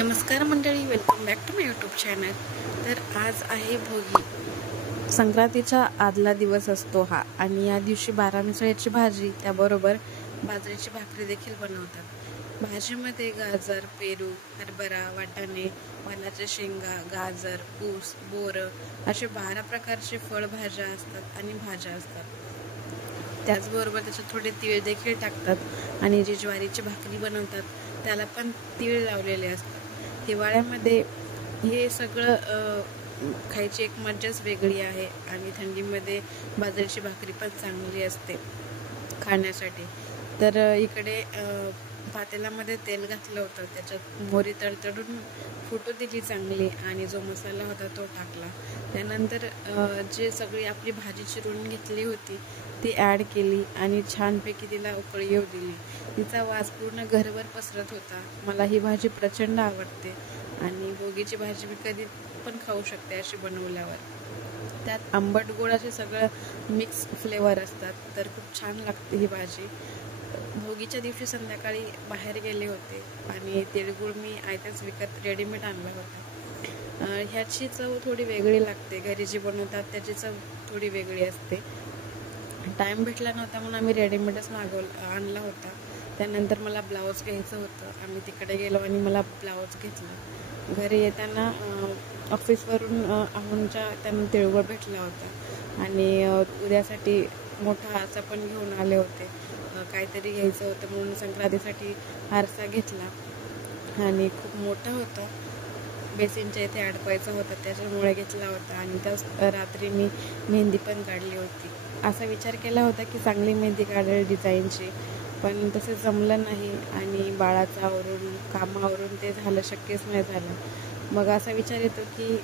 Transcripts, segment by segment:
नमस्कार मंडळी, welcome back to my YouTube channel. तर आज आहे भोगी। संक्रांतीचा आदला दिवस असतो हा, आणि या दिवशी 12 मिसळीची भाजी त्याबरोबर बाजरीची भाकरी देखील बनवतात। भाजीमध्ये गाजर, पेरू, हरभरा, वाटाणे, वालाच्या शेंगा, गाजर, ऊस, बोरं असे 12 प्रकारचे फळभाज्या असतात आणि भाज्या असतात। त्याचबरोबर त्याच्यात थोडे तीळ देखील टाकतात, आणि जी ज्वारीची भाकरी बनवतात त्याला पण तीळ लावलेले असतात। हिवाळ्यामध्ये हे सगळं खायची एक मजाच वेगळी आहे, आणि थंडीमध्ये बाजरीची भाकरी पण चांगली असते खाण्यासाठी। तर इकडे पातेल्यामध्ये तेल घातलं होतं, त्याच्यात मोहरी तडतडून फुटू दिली चांगली, आणि जो मसाला होता तो टाकला। त्यानंतर जे सगळी आपली भाजी चिरून घेतली होती ती ॲड केली, आणि छानपैकी तिला उकळी येऊ दिली। तिचा वास पूर्ण घरभर पसरत होता। मला ही भाजी प्रचंड आवडते, आणि भोगीची भाजी मी कधी पण खाऊ शकते अशी बनवल्यावर। त्यात आंबट गोड असे सगळं मिक्स फ्लेवर असतात, तर खूप छान लागते ही भाजी। भोगीच्या दिवशी संध्याकाळी बाहेर गेले होते, आणि तिळगुळ मी आयत्याच विकत रेडीमेड आणला होता। ह्याची चव थोडी वेगळी लागते, घरी जी बनवतात त्याची चव थोडी वेगळी असते। टाईम भेटला नव्हता म्हणून आम्ही रेडीमेडच आणला होता। त्यानंतर मला ब्लाऊज घ्यायचं होतं, आम्ही तिकडे गेलो आणि मला ब्लाऊज घेतला। घरी येताना ऑफिसवरून आहुंच्या त्यांना तिळगुळ भेटला होता, आणि उद्यासाठी मोठा आरसा पण घेऊन आले होते। काहीतरी घ्यायचं होतं म्हणून संक्रांतीसाठी आरसा घेतला, आणि खूप मोठा होता, बेसिनच्या इथे अडकवायचा होता त्याच्यामुळे घेतला होता। आणि त्याच रात्री मी मेहंदी पण काढली होती। असा विचार केला होता की चांगली मेहंदी काढेल डिझाईनची, पण तसं जमलं नाही, आणि बाळाचं आवरून कामावरून ते झालं, शक्यच नाही झालं। मग असा विचार येतो की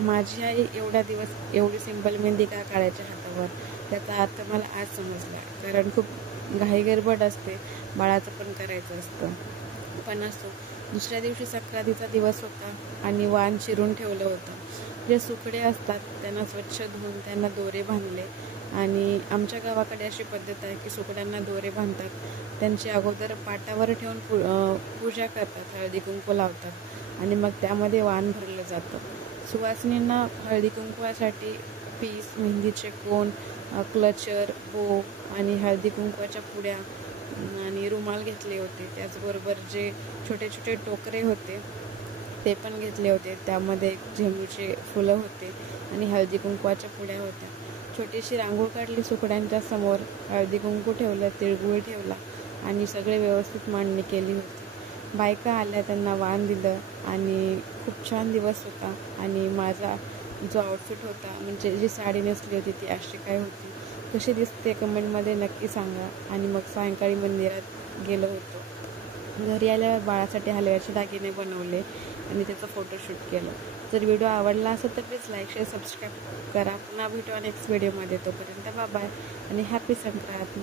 माझी आई एवढा दिवस एवढी सिंपल मेहंदी का काढायच्या हातावर, त्याचा अर्थ मला आज समजला। कारण खूप घाई गडबड असते, बाळाचं पण करायचं असतं। पण असो, दुसऱ्या दिवशी संक्रांतीचा दिवस होता, आणि वाण चिरून ठेवलं होतं। जे सुकडे असतात त्यांना स्वच्छ धुवून त्यांना दोरे बांधले, आणि आमच्या गावाकडे अशी पद्धत आहे की सुकड्यांना दोरे बांधतात, त्यांची अगोदर पाटावर ठेवून पूजा करतात, हळदी कुंकू लावतात, आणि मग त्यामध्ये वाण भरलं जातं। सुवासिनींना हळदी कुंकवासाठी पीस, मेहंदीचे कोन, क्लचर, बो, आणि हळदी कुंकवाच्या पुड्या आणि रुमाल घेतले होते। त्याचबरोबर जे छोटे छोटे टोकरे होते ते पण घेतले होते, त्यामध्ये झेंडूचे फुलं होते, आणि हळदी कुंकवाच्या पुड्या होत्या। छोटीशी रांगोळ काढली सुकड्यांच्या समोर, हळदी कुंकू ठेवलं, तिळगुळ ठेवला, आणि सगळे व्यवस्थित मांडणी केली होती। बायका आल्या, त्यांना वाण दिलं, आणि खूप छान दिवस होता। आणि माझा जो आउटफिट होता, म्हणजे जी साडी नेसली होती ती अशी काय होती, कशी दिसते कमेंटमध्ये नक्की सांगा। आणि मग सायंकाळी मंदिरात गेलो होतो। घरी आल्यावर बाळासाठी हलव्याचे दागिने बनवले, आणि त्याचं फोटोशूट केलं। जर व्हिडिओ आवडला असेल तर प्लीज लाईक, शेअर, सबस्क्राईब करा। पुन्हा भेटू नेक्स्ट व्हिडिओमध्ये। तोपर्यंत बाय बाय, आणि हॅपी संक्रांत।